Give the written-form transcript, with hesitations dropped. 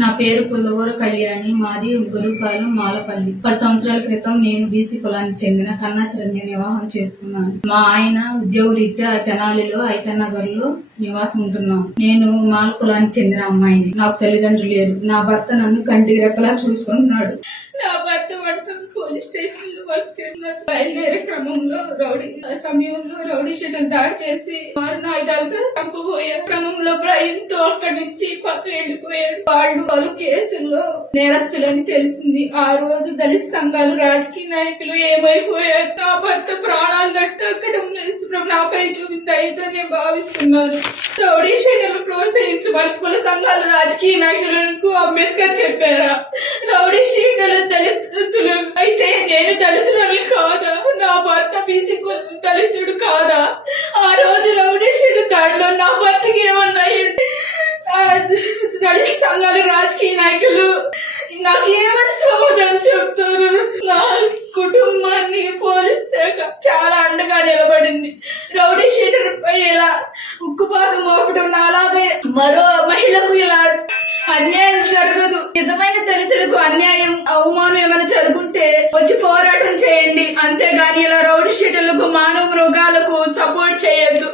నా పేరు పుల్లగూర కళ్యాణి. మాది గురుపాలెం మాలపల్లి. 10 సంవత్సరాల క్రితం నేను బీసీ కులానికి చెందిన కన్నా చిరంజీవి వివాహం చేసుకున్నాను. మా ఆయన ఉద్యోగరీత్యా తెనాలిలో ఐతన్నగర్ లో నివాసం ఉంటున్నాం. నేను మాల కులానికి చెందిన అమ్మాయిని. నాకు తల్లిదండ్రులు లేరు. నా భర్త నన్ను కంటికి రెప్పలా చూసుకుంటున్నాడు. నా భర్త పోలీస్ స్టేషన్ లో వర్క్ చేస్తున్నారు. బయలుదేరే క్రమంలో రౌడీ షీటలు దాడి చేసి వారిని ఆయుధాలతో చంపబోయారు. క్రమంలో భయంతో అక్కడి నుంచి పక్కన వెళ్ళిపోయారు. వాళ్ళు పలు కేసుల్లో నేరస్తులని తెలిసింది. ఆ రోజు దళిత సంఘాలు, రాజకీయ నాయకులు ఏమైపోయారు. నా భర్త ప్రాణాలు దక్కడం నాపై చూపింది దయతోనే భావిస్తున్నారు. రౌడీ షీటలు ప్రోత్సహించమని కుల సంఘాలు, రాజకీయ నాయకులకు అంబేద్కర్ చెప్పారా? రౌడీ షీటలు దళితులు అయితే నేను దళితులని కాదా? నా భర్త బీసీ దళితుడు కాదా? ఆ రోజు రౌడీ షీటలు దాడిలో నా భర్తకి ఏమన్నా దళిత సంఘాలు, రాజకీయ నాయకులు నాకు ఏమని సమాధానం చెప్తారు? నా కుటుంబాన్ని పోలీస్ శాఖ చాలా అండగా నిలబడింది. రౌడీ షీటర్ పై ఇలా ఉక్కుపాటు మోపడం, నాలాగే మరో మహిళకు ఇలా అన్యాయం జరగదు. నిజమైన దళితులకు అన్యాయం, అవమానం ఏమైనా జరుగుంటే వచ్చి పోరాటం చేయండి. అంతేగాని ఇలా రౌడీ షీటర్లకు, మానవ మృగాలకు సపోర్ట్ చేయొద్దు.